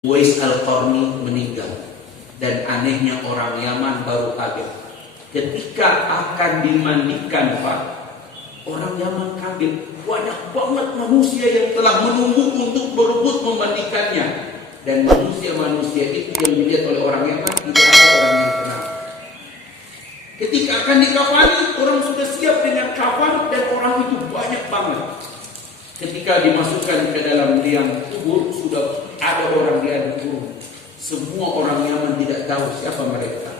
Uwais Al-Qarni meninggal, dan anehnya orang Yaman baru kaget ketika akan dimandikan, Pak. Orang Yaman kaget, banyak banget manusia yang telah menunggu untuk berebut memandikannya, dan manusia-manusia itu yang dilihat oleh orang Yaman tidak ada orang yang kenal. Ketika akan dikafani, orang sudah siap dengan kafan dan orang itu banyak banget. Ketika dimasukkan ke dalam liang kubur, sudah ada orang di adu kurung. Semua orang Yaman tidak tahu siapa mereka.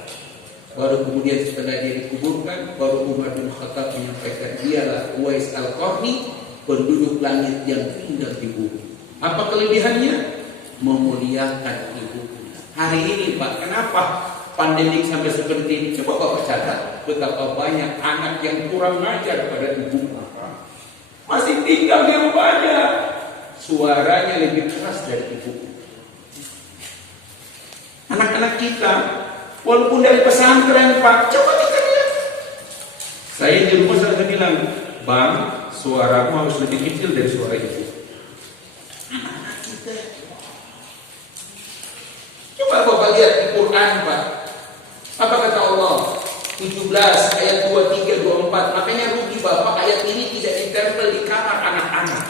Baru kemudian setelah dia dikuburkan, baru Umar bin Khattab menyampaikan, dialah Uwais Al-Qarni, penduduk langit yang tinggal di bumi. Apa kelebihannya? Memuliakan ibu. Hari ini, Pak, kenapa pandemi sampai seperti ini? Coba Bapak catat betapa banyak anak yang kurang ajar pada ibu. Masih tinggal di rumahnya, suaranya lebih keras dari ibu. Anak-anak kita, walaupun dari pesantren, Pak, coba kita lihat. Saya di rumah selalu bilang, Bang, suaramu harus lebih kecil dari suara ibu. Anak-anak kita, coba Bapak lihat di Quran, Pak. Apa kata Allah? 17 ayat 23, 24. Makanya rugi Bapak ayat ini tidak ditempel di kamar anak-anak.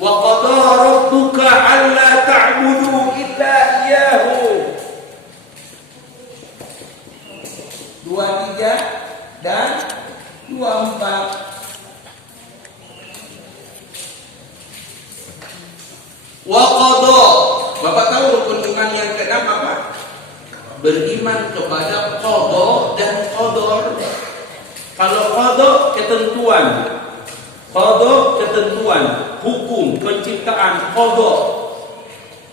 Wa qada rabbuka alla ta'budu illa iyyahu. 23 dan 24. Wa qada. Bapak tahu rukun iman yang keenam apa? Beriman kepada qada dan qadar. Kalau qada ketentuan, hukum, penciptaan, qada.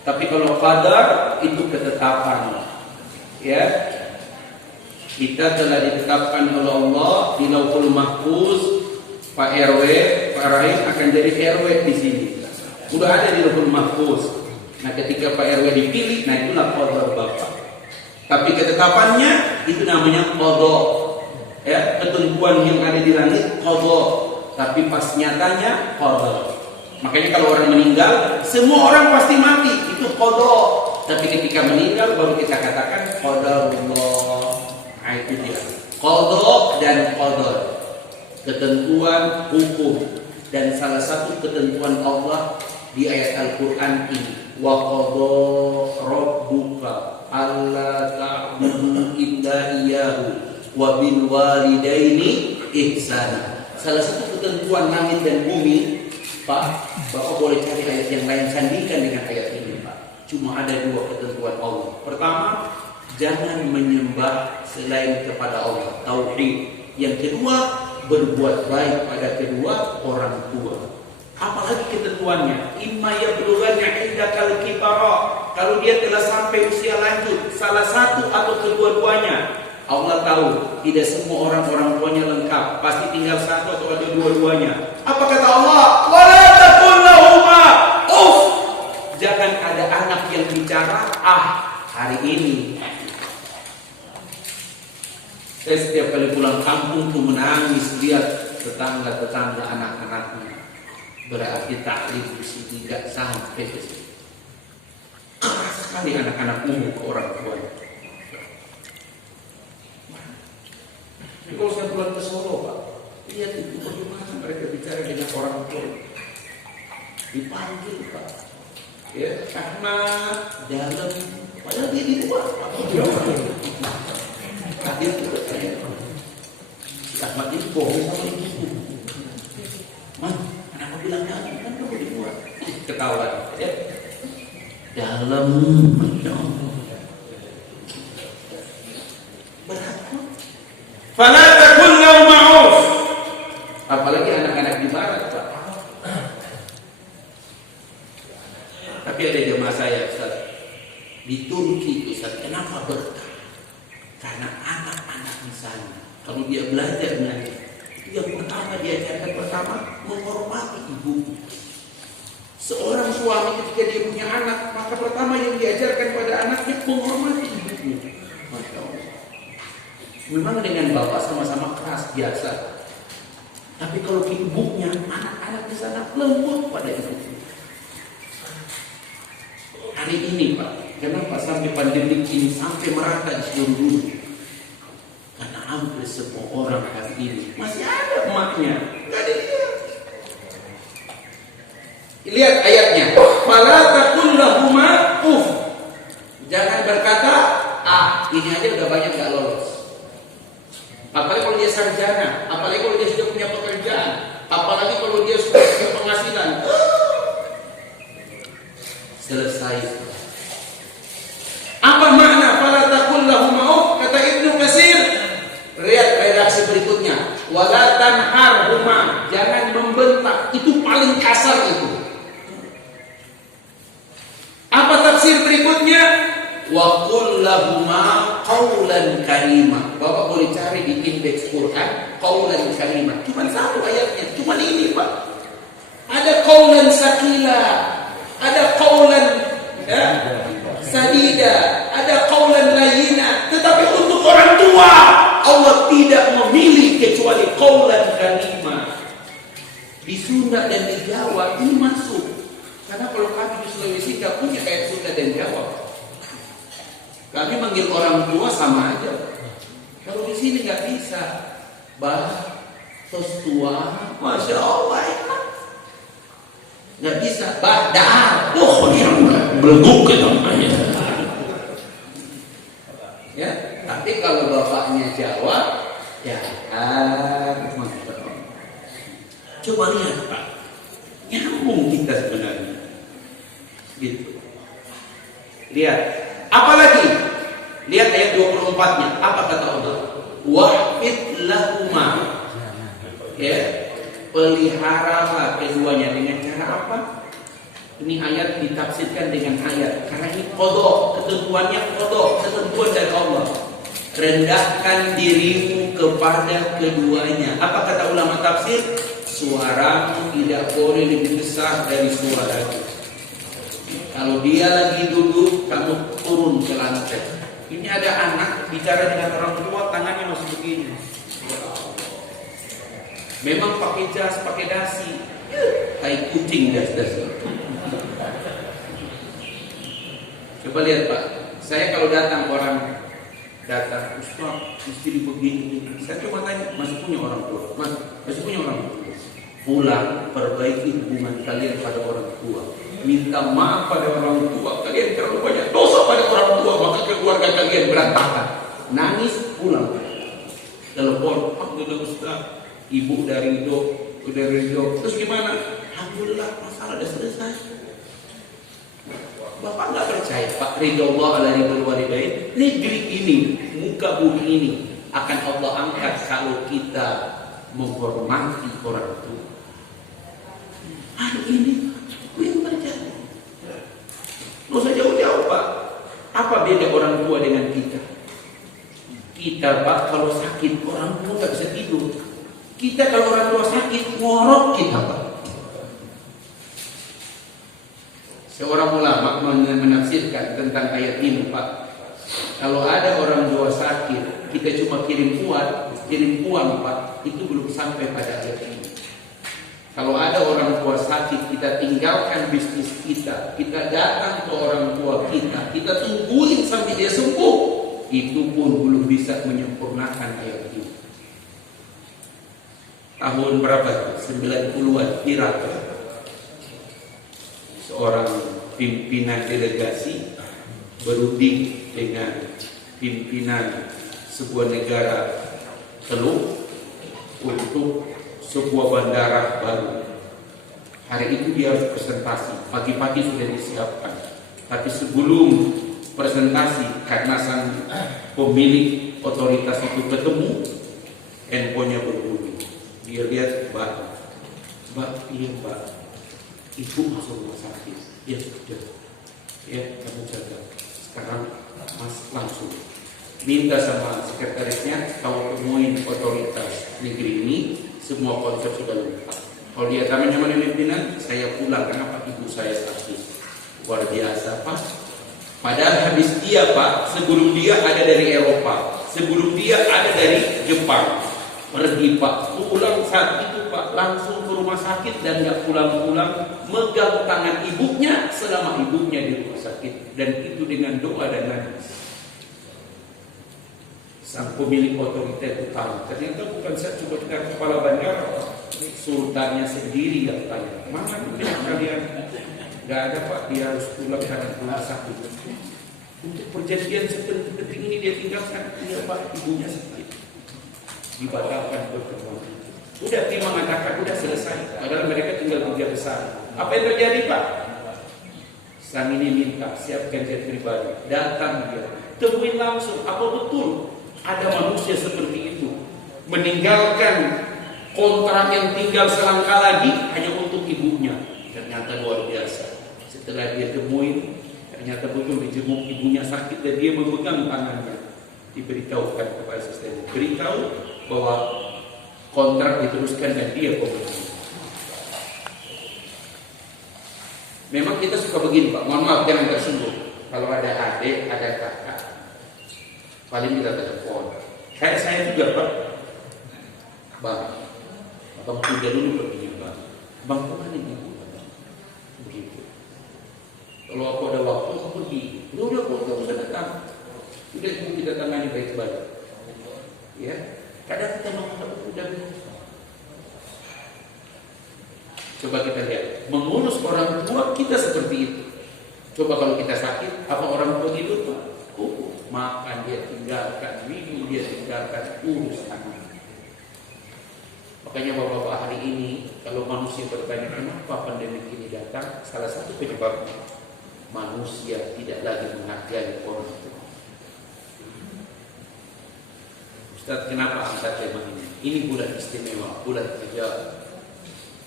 Tapi kalau qadar itu ketetapan. Ya. Kita telah ditetapkan oleh Allah di Lauhul Mahfuz, Pak RW, Pak Rahim akan jadi RW di sini. Sudah ada di Lauhul Mahfuz. Nah, ketika Pak RW dipilih, nah itulah qadar Bapak. Tapi ketetapannya itu namanya qada. Ya, ketentuan yang ada di langit qada. Tapi pas nyatanya qada. Makanya kalau orang meninggal, semua orang pasti mati, itu qada. Tapi ketika meninggal baru kita katakan qadarullah. Nah, itu dia. Qada dan qadar. Ketentuan hukum, dan salah satu ketentuan Allah di ayat Al-Qur'an ini, wa qada rabbuka alla ta'budu illa iyyahu wa bil walidaini ihsana. Salah satu ketentuan langit dan bumi, Pak, Bapak boleh cari ayat yang lain sandingkan dengan ayat ini, Pak. Cuma ada dua ketentuan Allah. Pertama, jangan menyembah selain kepada Allah, tauhid. Yang kedua, berbuat baik pada kedua orang tua. Apalagi ketentuannya, imma yablughanna indakal kibara, kalau dia telah sampai usia lanjut, salah satu atau kedua-duanya. Allah tahu tidak semua orang tuanya lengkap, pasti tinggal satu atau ada dua-duanya. Apa kata Allah? Wala taqul lahuma uff. Jangan ada anak yang bicara hari ini. Saya setiap kali pulang kampung tuh menangis lihat tetangga-tetangga anak-anaknya. Berarti taklim di sini tidak sampai ke sini. Keras sekali anak-anak umum ke orang tuanya. Kalau saya pulang ke Solo, Pak, lihat itu bagaimana mereka bicara dengan orang tua. Dipanggil, Pak. Ya, karena dalam, padahal dia di luar. Hadir juga saya. Si Ahmad ini bohong sama ibu. Man, kenapa bilang jangan? Kan kamu di luar. Ketahuan. Ya. Dalam berat. Fala takun lahu ma'uf. Apalagi anak-anak di barat, Pak. Tapi ada jemaah saya, Ustaz, di Turki, Ustaz, kenapa berkah? Karena anak-anak di sana, kalau dia belajar mengaji, yang pertama diajarkan menghormati ibu. Seorang suami ketika dia punya anak, maka pertama yang diajarkan pada anaknya menghormati ibunya. Masya Allah. Memang dengan bapak sama-sama keras biasa, tapi kalau ibunya, anak-anak di sana lembut pada ibunya. Hari ini, Pak, Kenapa sampai pandemi ini sampai merata di seluruh dunia? Karena hampir semua orang hari ini masih ada emaknya, nggak ada dia. Lihat ayatnya. Fala taqul lahuma uff. Jangan berkata ini aja udah banyak nggak lolos. Apalagi kalau dia sarjana, apalagi kalau dia sudah punya pekerjaan, apalagi kalau dia sudah punya penghasilan. Selesai. Apa makna fala taqul lahuma uff? Kata Ibnu Katsir, lihat redaksi berikutnya. Wala tanharhuma, jangan membentak. Itu paling kasar itu. Apa tafsir berikutnya? Wa qul lahuma qaulan karima. Bapak boleh cari di indeks Quran qaulan karima. Cuma satu ayatnya, cuma ini, Pak. Ada qaulan sakila, ada qaulan sadida, ada qaulan layyina. Tetapi untuk orang tua Allah tidak memilih kecuali qaulan karima. Di Sunda dan di Jawa ini masuk. Karena kalau kami di Sulawesi nggak punya kayak Sunda dan Jawa. Kami manggil orang tua sama aja. Kalau di sini nggak bisa. Bah, tos tua, masya Allah enak. Nggak bisa. Bah, dah. Oh, yang beleguk gitu. Ya, tapi kalau bapaknya Jawa, ya coba lihat Pak, nyambung kita sebenarnya. Gitu. Lihat. Apalagi? Lihat ayat 24-nya. Apa kata Allah? Wahfid lahuma. Ya, peliharalah keduanya dengan cara apa? Ini ayat ditafsirkan dengan ayat karena ini qada, ketentuannya qada, ketentuan dari Allah. Rendahkan dirimu kepada keduanya. Apa kata ulama tafsir? Suaramu tidak boleh lebih besar dari suaraku. Kalau dia lagi duduk, kamu turun ke lantai. Ini ada anak bicara dengan orang tua, tangannya masih begini. Memang pakai jas, pakai dasi, kayak kucing das-das. Coba lihat Pak, saya kalau datang orang datang, Ustaz, istri begini, saya coba tanya, masih punya orang tua? Masih punya orang tua? Pulang, perbaiki hubungan kalian pada orang tua. Minta maaf pada orang tua. Kalian terlalu banyak dosa pada orang tua, maka keluarga kalian berantakan. Nangis, pulang. Telepon, alhamdulillah Ustaz, ibu dari Ridho, udah Ridho. Terus gimana? Alhamdulillah, masalah udah selesai. Bapak nggak percaya Pak, ridho Allah ala ridho walidain. Negeri ini, muka bumi ini akan Allah angkat kalau kita menghormati orang tua. Hari ini yang terjadi. Nggak usah jauh-jauh Pak. Apa beda orang tua dengan kita? Kita Pak kalau sakit orang tua nggak bisa tidur. Kita kalau orang tua sakit ngorok kita Pak. Seorang ulama menafsirkan tentang ayat ini Pak. Kalau ada orang tua sakit, kita cuma kirim uang Pak, itu belum sampai pada ayat ini. Kalau ada orang tua sakit, kita tinggalkan bisnis kita datang ke orang tua kita tungguin sampai dia sembuh, itu pun belum bisa menyempurnakan ayat ini. Tahun berapa? 90-an Irak. Seorang pimpinan delegasi berunding dengan pimpinan sebuah negara Teluk untuk sebuah bandara baru. Hari itu dia harus presentasi, pagi-pagi sudah disiapkan. Tapi sebelum presentasi, karena sang pemilik otoritas itu ketemu, handphonenya berbunyi. Dia lihat, Mbak, iya Mbak, Ibu masuk rumah sakit. Ya sudah, ya kamu jaga. Sekarang Mas langsung minta sama sekretarisnya, kalau temuin otoritas negeri ini, semua konsep sudah lengkap. Kalau dia kami nyaman pimpinan, saya pulang. Kenapa? Ibu saya sakit. Luar biasa Pak. Padahal habis dia Pak, sebelum dia ada dari Eropa, sebelum dia ada dari Jepang. Pergi Pak, pulang saat itu Pak, langsung ke rumah sakit dan nggak pulang-pulang, megang tangan ibunya selama ibunya di rumah sakit, dan itu dengan doa dan nangis. Sang pemilik otorita itu tahu, ternyata bukan saya coba dengar kepala bandara, sultannya sendiri yang tanya, mana pemilik kalian? Nggak ada Pak, dia harus pulang karena rumah sakit. Untuk perjanjian sepenting ini dia tinggalkan. Iya Pak, ibunya sakit, dibatalkan pertemuan. Udah tim mengatakan udah selesai, padahal mereka tinggal 3 besar. Apa yang terjadi Pak? Sang ini minta siapkan jet pribadi, datang dia, temuin langsung. Apa betul ada manusia seperti itu meninggalkan kontrak yang tinggal selangkah lagi hanya untuk ibunya? Ternyata luar biasa. Setelah dia temuin, ternyata betul dijenguk ibunya sakit dan dia memegang tangannya. Diberitahukan kepada asisten, beritahu bahwa kontrak diteruskan dan dia pemegang. Memang kita suka begini Pak, mohon maaf jangan tersinggung. Kalau ada adik, ada kakak, paling kita telepon. Kayak saya juga Pak, Bang, Abang kuda dulu pergi Bang. Bang kemana ibu? Begitu. Kalau aku ada waktu, aku pergi. Udah aku udah datang. Udah ibu kita tangani baik-baik. Ya, kadang kita udah. Coba kita lihat, mengurus orang tua kita seperti itu. Coba kalau kita sakit, apa orang tua hidup Pak? Makan dia tinggalkan, minum dia tinggalkan, urus anak. Makanya bapak-bapak hari ini, kalau manusia bertanya kenapa pandemi ini datang, salah satu penyebabnya manusia tidak lagi menghargai orang tua. Ustaz, kenapa angkat tema ini? Ini bulan istimewa, bulan Rajab.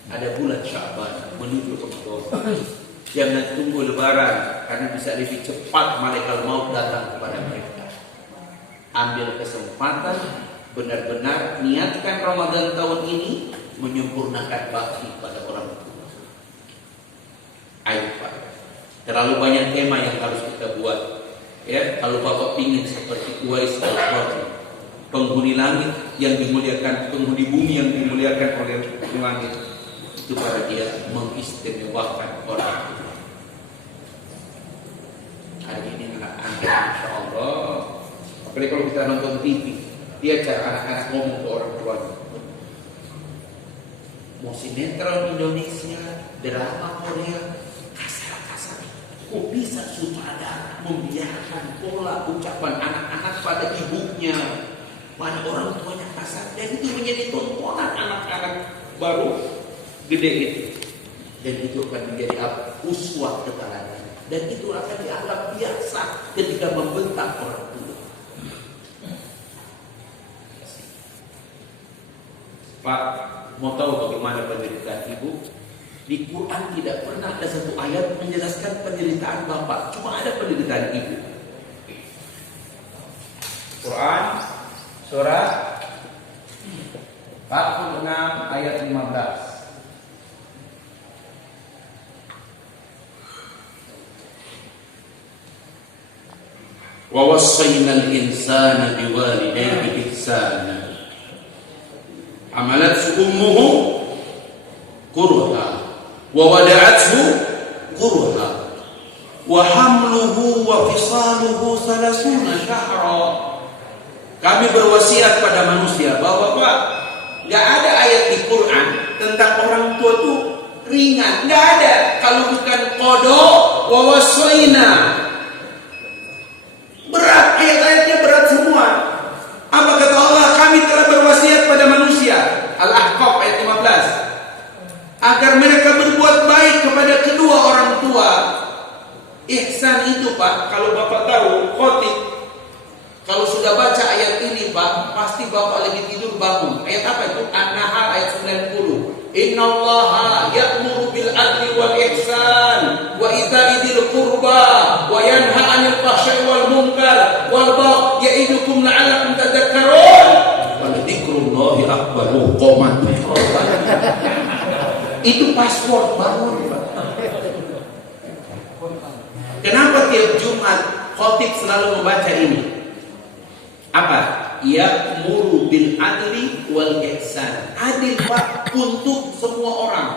Ada bulan Sya'ban menuju Ramadan. Jangan tunggu Lebaran, karena bisa lebih cepat malaikat maut datang kepada mereka. Ambil kesempatan, benar-benar niatkan Ramadan tahun ini menyempurnakan bakti pada orang tua. Ayo Pak, terlalu banyak tema yang harus kita buat. Ya, kalau Bapak ingin seperti Uwais al-Qarni, penghuni langit yang dimuliakan, penghuni bumi yang dimuliakan oleh langit, itu para dia mengistimewakan orang. Hari ini anak-anak Insya Allah, apalagi kalau kita nonton TV, dia cara anak-anak ngomong ke orang tuanya. Mau sinetron Indonesia, drama Korea, kasar-kasar. Kok bisa sutradara membiarkan pola ucapan anak-anak pada ibunya, pada orang tuanya kasar, dan itu menjadi tontonan anak-anak baru gede itu. Dan itu akan menjadi uswah keteladan. Dan itu akan dianggap biasa ketika membentak orang tua. Pak, mau tahu bagaimana penderitaan ibu? Di Quran tidak pernah ada satu ayat menjelaskan penderitaan bapak, cuma ada penderitaan ibu. Quran surah 46 ayat 15. Wa wassayna al-insana biwalidayhi ihsana hamalathu ummuhu kurha wa wada'athu kurha wa hamluhu wa fisaluhu 30 syahra. Kami berwasiat pada manusia bahwa Pak, enggak ada ayat di Quran tentang orang tua itu ringan, enggak ada. Kalau bukan qada wa wassayna, berat, ayat-ayatnya berat semua. Apa kata Allah? Kami telah berwasiat pada manusia, Al-Ahqaf ayat 15, agar mereka berbuat baik kepada kedua orang tua. Ihsan itu Pak, kalau Bapak tahu, khotib, kalau sudah baca ayat ini Pak, pasti Bapak lagi tidur bangun. Ayat apa itu? An-Nahl ayat 90. Innallaha ya'muru bil adli wal ihsan wa ita'i dzil qurba wa yanha 'anil fahsya'i wal munkar wal baghi ya'idukum la'allakum tadhakkarun wa dzikrullahi akbar. Qomat. Itu password bangun Pak. Kenapa tiap Jumat khotib selalu membaca ini? Apa? ya'muru bil adli wal ihsan. Adil Pak untuk semua orang.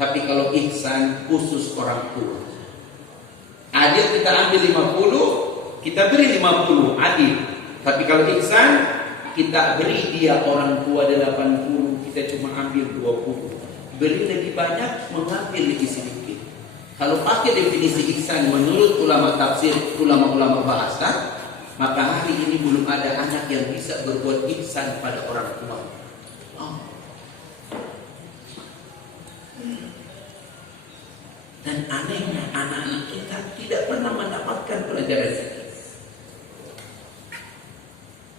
Tapi kalau ihsan khusus orang tua. Adil kita ambil 50, kita beri 50 adil. Tapi kalau ihsan kita beri dia orang tua 80, kita cuma ambil 20. Beri lebih banyak, mengambil lebih sedikit. Kalau pakai definisi ihsan menurut ulama tafsir, ulama-ulama bahasa, maka hari ini belum ada anak yang bisa berbuat ihsan pada orang tua. Dan anehnya anak-anak kita tidak pernah mendapatkan pelajaran ini.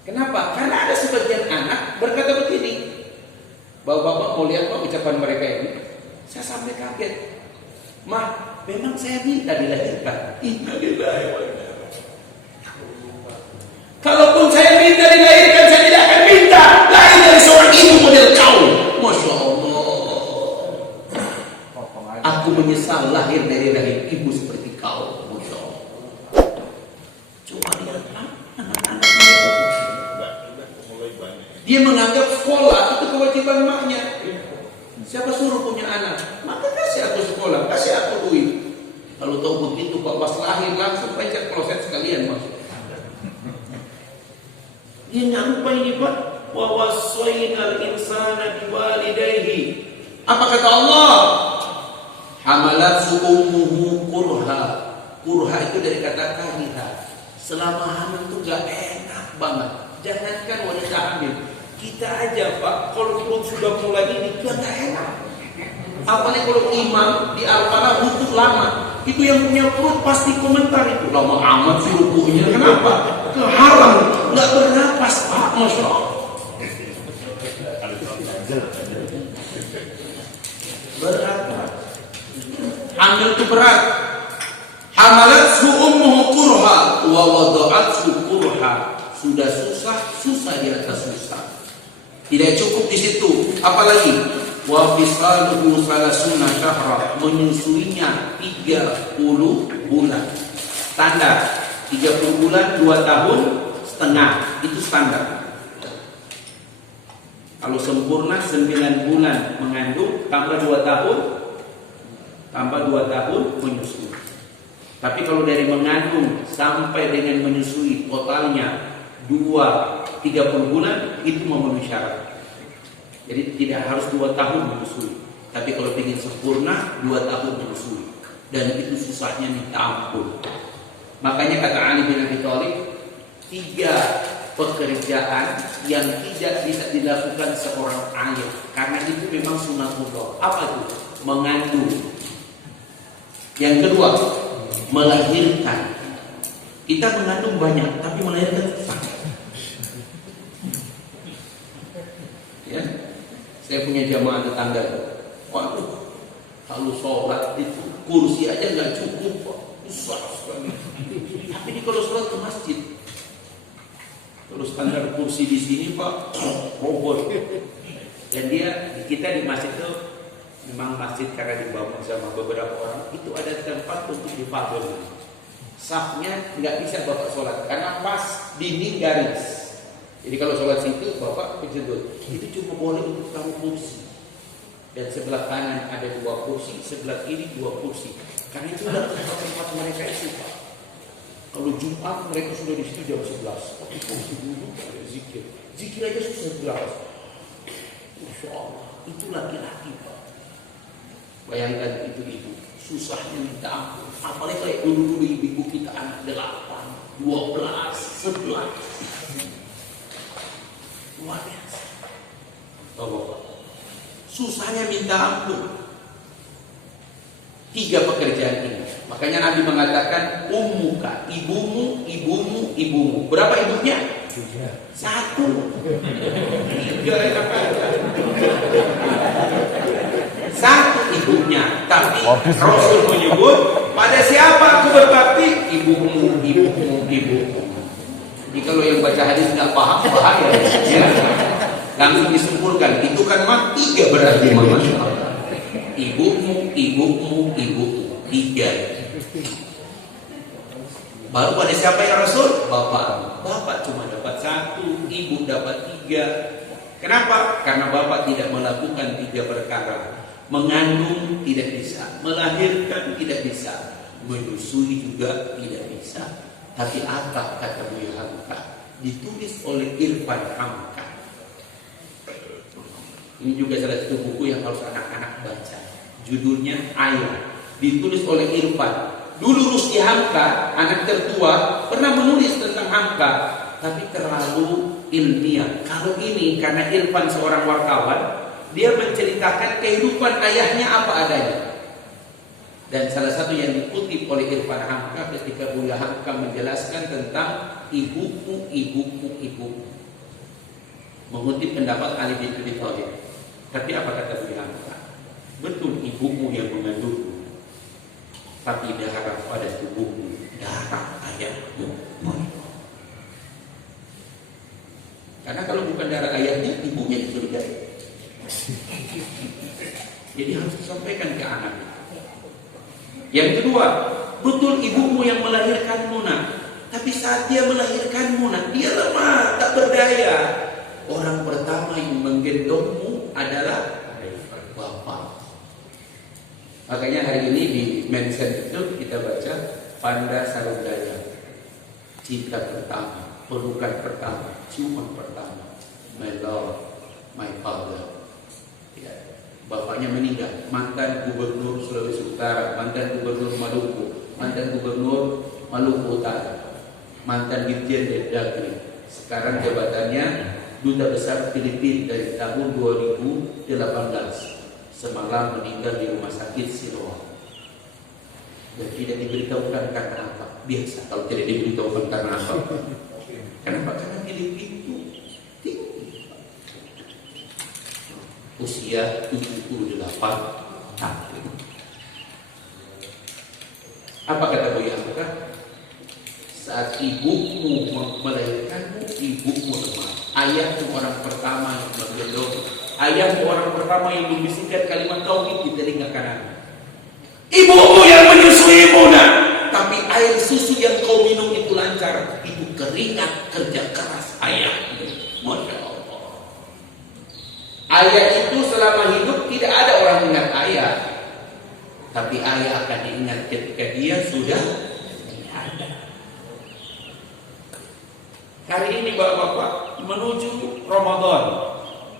Kenapa? Karena ada sebagian anak berkata begini. Bapak-bapak mau lihat Pak ucapan mereka ini. Saya sampai kaget. Mah, memang saya minta dilahirkan. Innalillahi wa inna ilaihi raji'un. Kalaupun saya minta dilahirkan, saya tidak akan minta lahir dari seorang ibu model kau. Masya Allah. Aku menyesal lahir dari rahim ibu seperti kau. Masya Allah. Coba lihat anak-anak itu. Dia menganggap sekolah itu kewajiban maknya. Siapa suruh punya anak? Maka kasih aku sekolah, kasih aku duit. Kalau tahu begitu Pak pas lahir langsung pencet kloset sekalian masuk. Dia nggak lupa ini Pak. Wa wassaynal insana biwalidayhi. Apa kata Allah? Hamalat ummuhu kurha. Kurha itu dari kata kariha. Selama hamil itu gak enak banget. Jangankan wanita hamil, kita aja Pak, kalau perut sudah mulai ini gak enak. Apalagi kalau imam di Al-Falah butuh lama. Itu yang punya perut pasti komentar itu. Lama amat sih rukunya. Kenapa? Keharam, gak bernapas Pak. Masya Allah. Berat Pak. Hamil itu berat. Hamalathu ummuhu kurha wa wada'athu kurha. Sudah susah di atas susah. Tidak cukup di situ, apalagi wa fisaluhu salasuna syahra, menyusuinya 30 bulan. Standar 30 bulan 2 tahun setengah, itu standar. Kalau sempurna 9 bulan mengandung tambah 2 tahun menyusui. Tapi kalau dari mengandung sampai dengan menyusui totalnya 30 bulan itu memenuhi syarat. Jadi tidak harus 2 tahun menyusui. Tapi kalau ingin sempurna 2 tahun menyusui. Dan itu susahnya minta ampun. Makanya kata Ali bin Abi Thalib, 3 pekerjaan yang tidak bisa dilakukan seorang ayah, karena itu memang sunatullah. Apa itu? Mengandung. Yang kedua, melahirkan. Kita mengandung banyak, tapi melahirkan susah. Ya, saya punya jamaah tetangga. Waduh, kalau sholat itu kursi aja nggak cukup, Pak. Susah sekali. Tapi ini kalau sholat ke masjid, kalau standar kursi di sini Pak, robot. Dan kita di masjid itu memang masjid karena dibangun sama beberapa orang, itu ada tempat untuk difabel. Safnya nggak bisa Bapak sholat karena pas dinding garis. Jadi kalau sholat situ Bapak kejedot, itu cuma boleh untuk taruh kursi. Dan sebelah kanan ada 2 kursi, sebelah kiri 2 kursi. Karena itu adalah tempat mereka itu Pak. Kalau Jumat mereka sudah di situ jam 11. Tapi kursi dulu ada zikir. Zikir aja susah belas. Masya Allah, itu laki-laki Pak. Bayangkan itu ibu, susahnya minta ampun. Apalagi kayak dulu ibu kita anak 8, 12, 11. Luar biasa. Bapak, susahnya minta ampun. 3 pekerjaan ini. Makanya Nabi mengatakan ummuka, ibumu, ibumu, ibumu. Berapa ibunya? 1. 3 enak aja. 1 ibunya. Tapi Rasul menyebut, pada siapa aku berbakti? Ibumu, ibumu, ibumu. Jadi kalau yang baca hadis nggak paham, bahaya. Ya. Langsung disimpulkan, itu kan mah 3 berarti mama. Ibumu, ibumu, ibumu. 3. Baru pada siapa ya Rasul? Bapak. Bapak cuma dapat 1, ibu dapat 3. Kenapa? Karena bapak tidak melakukan 3 perkara. Mengandung tidak bisa, melahirkan tidak bisa, menyusui juga tidak bisa. Tapi apa kata Buya Hamka? Ditulis oleh Irfan Hamka. Ini juga salah satu buku yang harus anak-anak baca. Judulnya Ayah. Ditulis oleh Irfan. Dulu Rusdi Hamka, anak tertua, pernah menulis tentang Hamka, tapi terlalu ilmiah. Kalau ini karena Irfan seorang wartawan, dia menceritakan kehidupan ayahnya apa adanya. Dan salah satu yang dikutip oleh Irfan Hamka ketika Buya Hamka menjelaskan tentang ibuku. Mengutip pendapat Ali bin Abi Thalib. Tapi apa kata Buya Hamka? Betul ibumu yang mengandungmu, tapi darah pada tubuhmu darah ayahmu. Karena kalau bukan darah ayahnya, ibunya dicurigai. Jadi harus disampaikan ke anak. Yang kedua, betul ibumu yang melahirkanmu nak, tapi saat dia melahirkanmu nak, dia lemah, tak berdaya. Orang pertama yang menggendongmu adalah bapak. Makanya hari ini di mention itu kita baca Panda Sarundaya, cinta pertama, pelukan pertama, ciuman pertama, my lord, my father. Ya, bapaknya meninggal, mantan gubernur Sulawesi Utara, mantan gubernur Maluku, mantan gubernur Maluku Utara, mantan Dirjen Dagri. Sekarang jabatannya Duta Besar Filipina dari tahun 2018. Semalam meninggal di rumah sakit Siloam. Dan tidak diberitahukan karena apa. Biasa kalau tidak diberitahukan karena apa. Kenapa? Karena Filipina itu tinggi. Usia 78 tahun. Apa kata Buya Hamka? Saat ibumu melahirkanmu, ibumu lemah. Ayahmu orang pertama yang menggendong. Ayahmu orang pertama yang membisikkan kalimat tauhid di telinga kanan. Ibumu yang menyusuimu nak, tapi air susu yang kau minum itu lancar. Itu keringat kerja keras ayahmu. Masya Allah. Ayah itu selama hidup tidak ada orang ingat ayah, tapi ayah akan diingat ketika dia sudah ada. Hari ini bapak-bapak menuju Ramadan.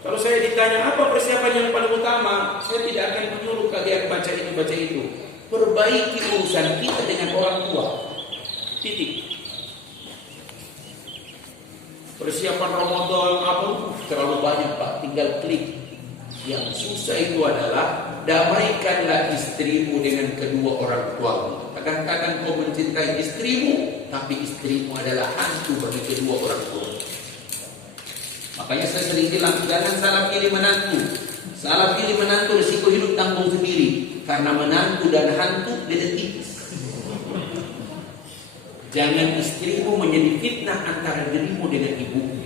Kalau saya ditanya apa persiapan yang paling utama, saya tidak akan menyuruh kalian baca ini baca itu. Perbaiki urusan kita dengan orang tua. Titik. Persiapan Ramadan apa? Terlalu banyak Pak, tinggal klik. Yang susah itu adalah damaikanlah istrimu dengan kedua orang tuamu. Kadang-kadang kau mencintai istrimu, tapi istrimu adalah hantu bagi kedua orang tua. Makanya saya sering bilang, jangan salah pilih menantu. Salah pilih menantu, risiko hidup tanggung sendiri. Karena menantu dan hantu beda tipis. Jangan istrimu menjadi fitnah antara dirimu dengan ibumu.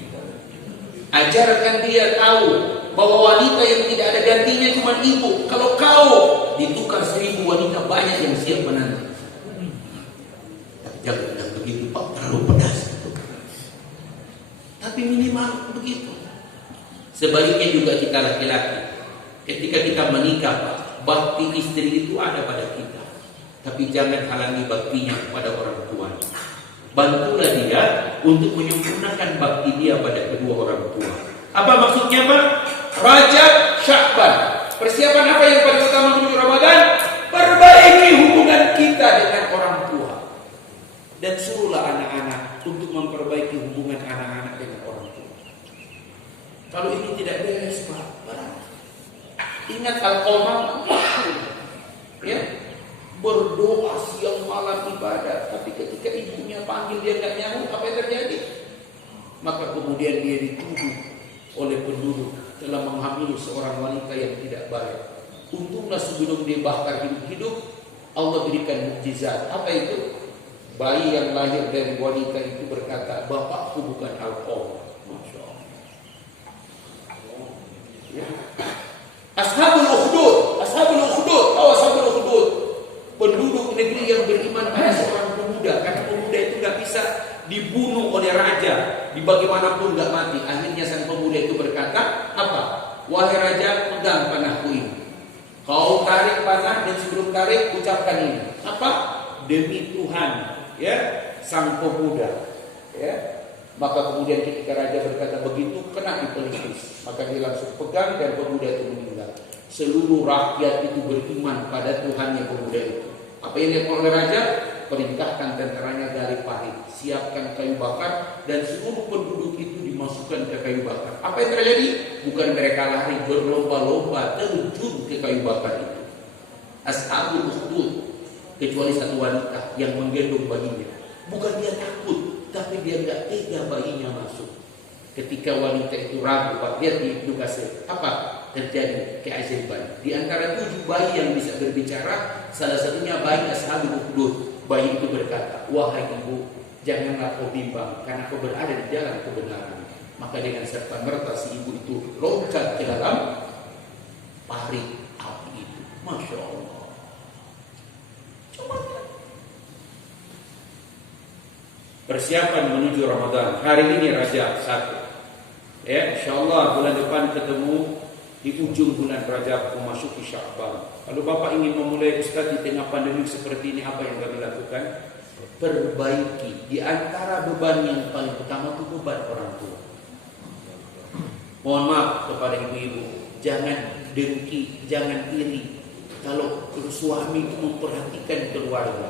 Ajarkan dia tahu bahwa wanita yang tidak ada gantinya cuma ibu. Kalau kau ditukar 1000 wanita banyak yang siap menantu. Tapi jangan bilang begitu Pak, terlalu pedas. Tapi minimal begitu. Sebaliknya juga kita laki-laki, ketika kita menikah, bakti istri itu ada pada kita. Tapi jangan halangi baktinya pada orang tua. Bantulah dia untuk menyempurnakan bakti dia pada kedua orang tua. Apa maksudnya Pak? Rajab, Sya'ban. Persiapan apa yang paling utama menuju Ramadan? Perbaiki hubungan kita dengan orang tua. Dan suruhlah anak-anak untuk memperbaiki hubungan anak-anak dengan orang tua. Kalau ini tidak beres Pak, ingat Al-Qamar, ya, berdoa siang malam ibadah, tapi ketika ibunya panggil dia nggak nyaut, apa yang terjadi? Maka kemudian dia dituduh oleh penduduk telah menghamili seorang wanita yang tidak baik. Untunglah sebelum dia bakar hidup-hidup, Allah berikan mukjizat. Apa itu? Bayi yang lahir dari wanita itu berkata, bapakku bukan Al-Qamar. Masya Allah. Ya. Ashabul Ukhdud, tahu Ashabul Ukhdud? Penduduk negeri yang beriman pada seorang pemuda, karena pemuda itu bisa dibunuh oleh raja, di bagaimanapun nggak mati. Akhirnya sang pemuda itu berkata, apa? Wahai raja, pegang panahku ini. Kau tarik panah dan sebelum tarik ucapkan ini. Apa? Demi Tuhan, ya, sang pemuda. Ya. Maka kemudian ketika raja berkata begitu, kena di pelipis. Maka dia langsung pegang dan pemuda itu meninggal. Seluruh rakyat itu beriman pada Tuhannya pemuda itu. Apa yang dilakukan oleh raja? Perintahkan tentaranya dari Pahit, siapkan kayu bakar, dan seluruh penduduk itu dimasukkan ke kayu bakar. Apa yang terjadi? Bukan mereka lari berlomba-lomba terjun ke kayu bakar itu. Ashabul ukhdud, kecuali satu wanita yang menggendong bayinya. Bukan dia takut, tapi dia nggak tega bayinya masuk. Ketika wanita itu ragu, lihat di Lukas apa terjadi keajaiban. Di antara 7 bayi yang bisa berbicara, salah satunya bayi Ashabul Ukhdud. Bayi itu berkata, wahai ibu, janganlah kau bimbang, karena kau berada di jalan kebenaran. Maka dengan serta merta si ibu itu loncat ke dalam parit api itu. Masya Allah. Coba persiapan menuju Ramadan. Hari ini Rajab 1. Ya, insyaallah bulan depan ketemu di ujung bulan Rajab memasuki Sya'ban. Kalau Bapak ingin memulai Ustaz di tengah pandemi seperti ini, apa yang kami lakukan? Perbaiki. Di antara beban yang paling utama itu beban orang tua. Mohon maaf kepada ibu-ibu, jangan dengki, jangan iri kalau suami itu memperhatikan keluarga.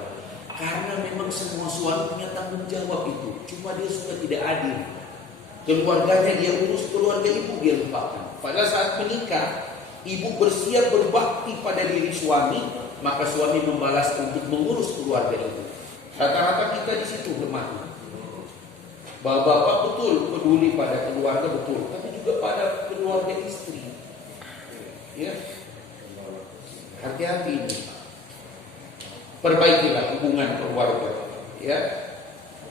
Karena memang semua suami punya tanggung jawab itu. Cuma dia suka tidak adil. Keluarganya dia urus, keluarga ibu dia lupakan. Pada saat menikah, ibu bersiap berbakti pada diri suami, maka suami membalas untuk mengurus keluarga ibu. Rata-rata kita di situ lemah. Bapak betul peduli pada keluarga betul, tapi juga pada keluarga istri. Ya, hati-hati ini. Perbaikilah hubungan keluarga. Ya.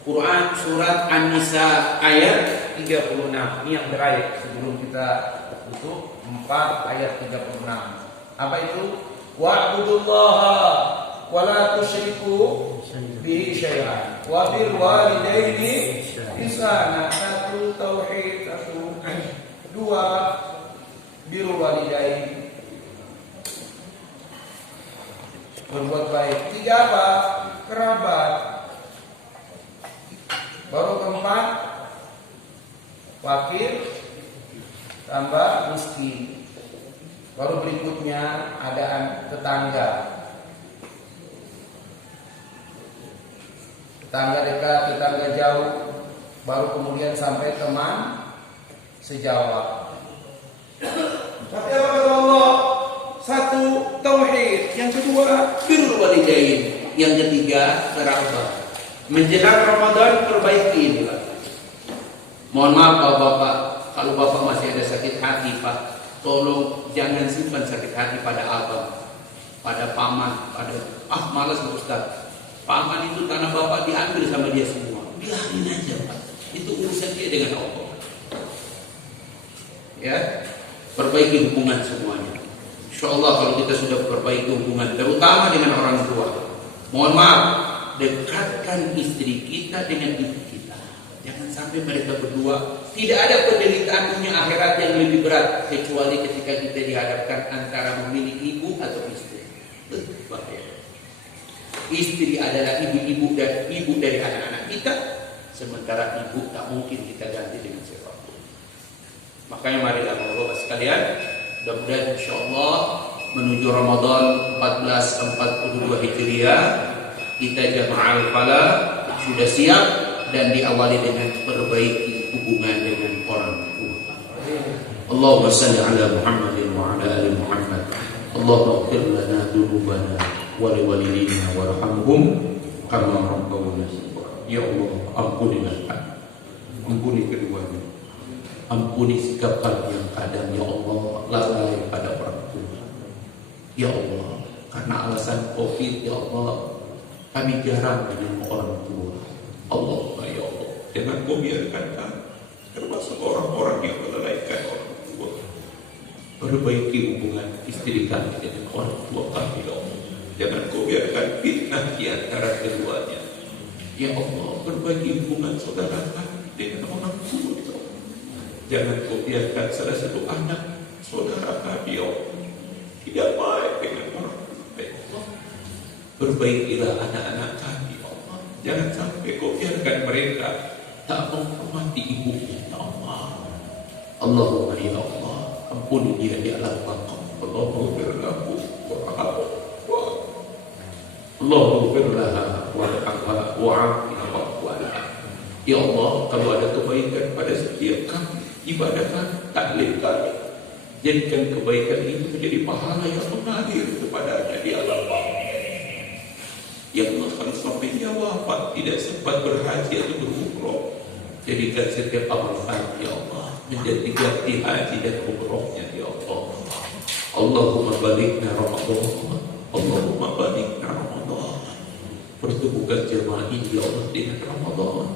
Quran surat An-Nisa ayat 36. Ini yang terakhir sebelum kita tutup, 4 ayat 36. Apa itu? Wa'budullaha wa la tusyriku bihi syai'an wa bil walidaini ihsana. 1 tauhid, 2 birrul walidain, berbuat baik. 3 apa? Kerabat. Baru keempat, fakir tambah miskin. Baru berikutnya ada tetangga. Tetangga dekat, tetangga jauh. Baru kemudian sampai teman sejawat. Tapi apa kata Allah? 1 tauhid, yang kedua birrul walidain, yang ketiga kerabat. Menjelang Ramadan perbaiki inilah. Mohon maaf Bapak, kalau Bapak masih ada sakit hati Pak, tolong jangan simpan sakit hati pada abang, pada paman, pada malas Ustaz. Paman itu tanah Bapak diambil sama dia semua. Biarin aja Pak. Itu urusan dia dengan Allah. Ya, perbaiki hubungan semuanya. InsyaAllah kalau kita sudah perbaiki hubungan, terutama dengan orang tua, mohon maaf, dekatkan istri kita dengan ibu kita. Jangan sampai mereka berdua tidak ada penderitaan dunia akhirat yang lebih berat kecuali ketika kita dihadapkan antara memilih ibu atau istri. Bahaya. Istri adalah ibu-ibu dan ibu dari anak-anak kita, sementara ibu tak mungkin kita ganti dengan siapapun. Makanya marilah Bapak sekalian, mudah-mudahan insyaallah menuju Ramadan 1442 Hijriah kita jama'al fala sudah siap dan diawali dengan perbaiki hubungan dengan orang tua. Allahumma salli ala Muhammadin wa ala ali Muhammad. Allahumma ighfir lana dzunubana wa liwalidina warhamhum kama rabbawna shaghira. Ya Allah, ampunilah kami. Ampuni keduanya. Ampuni sikap kami yang kadang ya Allah lalai pada orang tua. Ya Allah, karena alasan Covid ya Allah kami jarang dengan orang tua. Allah, ya Allah, jangan kau biarkan kami termasuk orang-orang yang melalaikan orang tua. Perbaiki hubungan istri kami dengan orang tua kami, ya Allah. Jangan kau biarkan fitnah di antara keduanya. Ya Allah, berbagi hubungan saudara kami dengan orang tua. Jangan kau biarkan salah satu anak saudara kami, ya Allah, tidak baik dengan orang tua. Ya Allah, perbaikilah anak-anak kami, ya Allah. Jangan sampai kau biarkan mereka tak menghormati ibunya, ya Allah. Allahumma ya Allah, ampuni dia di alam makam. Allahumma firlahu warhamhu. Allahumma firlaha warhamha wa'afiha wa'ala. Ya Allah, kalau ada kebaikan pada setiap kami, ibadah kami, taklim kami, jadikan kebaikan itu menjadi pahala yang mengalir kepadanya di alam makam. Ya Allah, kalau sampai dia wafat tidak sempat berhaji atau berumrah, jadikan setiap amal kami, ya Allah, menjadi ganti haji dan umrahnya, ya Allah. Allahumma balikna Ramadan, Allahumma balikna Ramadan. Pertemukan jemaah ini, ya Allah, dengan Ramadan.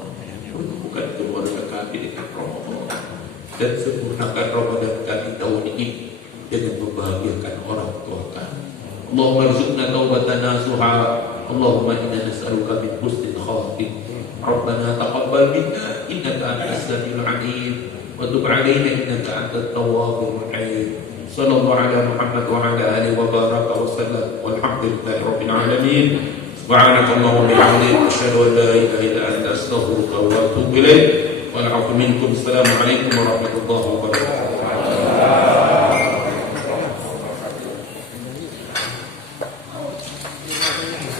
Pertemukan keluarga kami dengan Ramadan. Dan sempurnakan Ramadan kami tahun ini dengan membahagiakan orang tua kami. Allahumma rizukna taubatan nasuha. Allahumma inna nas'aluka min husnil khatim. Rabbana taqabbal minna innaka antas samiul alim wa tub alaina innaka antat tawwabur rahim. Sallallahu ala Muhammad wa ala alihi wa baraka wa sallam. Walhamdulillahi rabbil alamin. Subhanakallahumma wa bihamdika asyhadu an la ilaha illa anta astaghfiruka wa atubu ilaik. Wal 'afwu minkum. Assalamu alaikum warahmatullahi wabarakatuh.